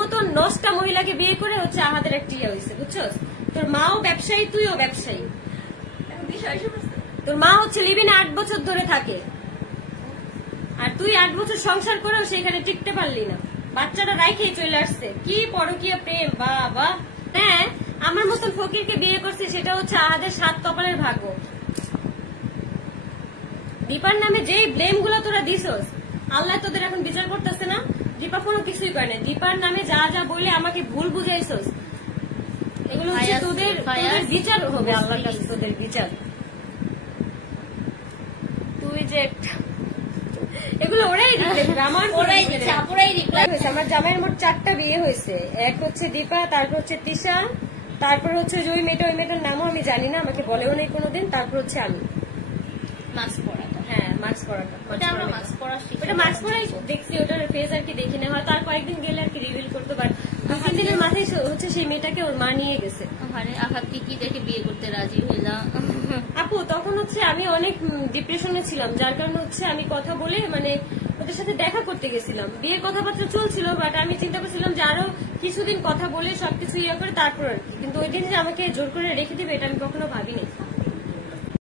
মতো 9টা মহিলাকে বিয়ে করে হচ্ছে আহাদের একটা ইয়ে হয়েছে, বুঝছো? তোর মাও ব্যবসায়ী, তুইও ব্যবসায়ী। তোর মা হচ্ছে লিভিনে 8 বছর ধরে থাকে, আর তুই 8 বছর সংসার করেও সেখানে টিকতে পারলি না, বাচ্চাটা রাইখে চলে আসছে। কি পরকীয় প্রেম বাবা! হ্যাঁ, আমার মতন ফকিরকে বিয়ে করছে, সেটা হচ্ছে আহাদের 7 কপালের ভাগ্য। দীপার নামে যেই ব্লেম গুলো তোরা দিছস, আল্লাহ তোদের এখন বিচার করতেছে না। দীপা কোনো কিছুই করে না, দীপার নামে যা যা বলে আমাকে ভুল বুঝাইছস, এগুলো হচ্ছে তোদের বিচার হবে আল্লাহর কাছে, তোদের বিচার। তুই যে এগুলো ওরাই দিচ্ছে, আমার জামাইয়ের মোট 4টা বিয়ে হয়েছে। এক হচ্ছে দীপা, তারপর হচ্ছে তিশা, তারপর হচ্ছে ওই মেয়েটার নামও আমি জানি না, আমাকে বলেও নেই কোনোদিন। তারপর হচ্ছে আমি মাস্ক পরাটা, হ্যাঁ মাস্ক পরাটা, ওটা মাস্ক পরাই দেখছি, ওটার ফেস আর কি দেখি না, হয়তো আর কয়েকদিন গেলে আর কি রিভিল করতে পারে। 2-3 দিনের মাথায় হচ্ছে সেই মেয়েটাকে ওর মা নিয়ে গেছে। আহাত কি দেখে বিয়ে করতে রাজি হইলাম আপু, তখন হচ্ছে আমি অনেক ডিপ্রেশনে ছিলাম, যার কারণে হচ্ছে আমি কথা বলে মানে ওদের সাথে দেখা করতে গেছিলাম। বিয়ের কথাবার্তা চলছিল, বাট আমি চিন্তা করছিলাম যে আরো কিছুদিন কথা বলে সবকিছু ইয়ে করে তারপর আর কি। কিন্তু ওই দিন যে আমাকে জোর করে রেখে দিবে, এটা আমি কখনো ভাবিনি।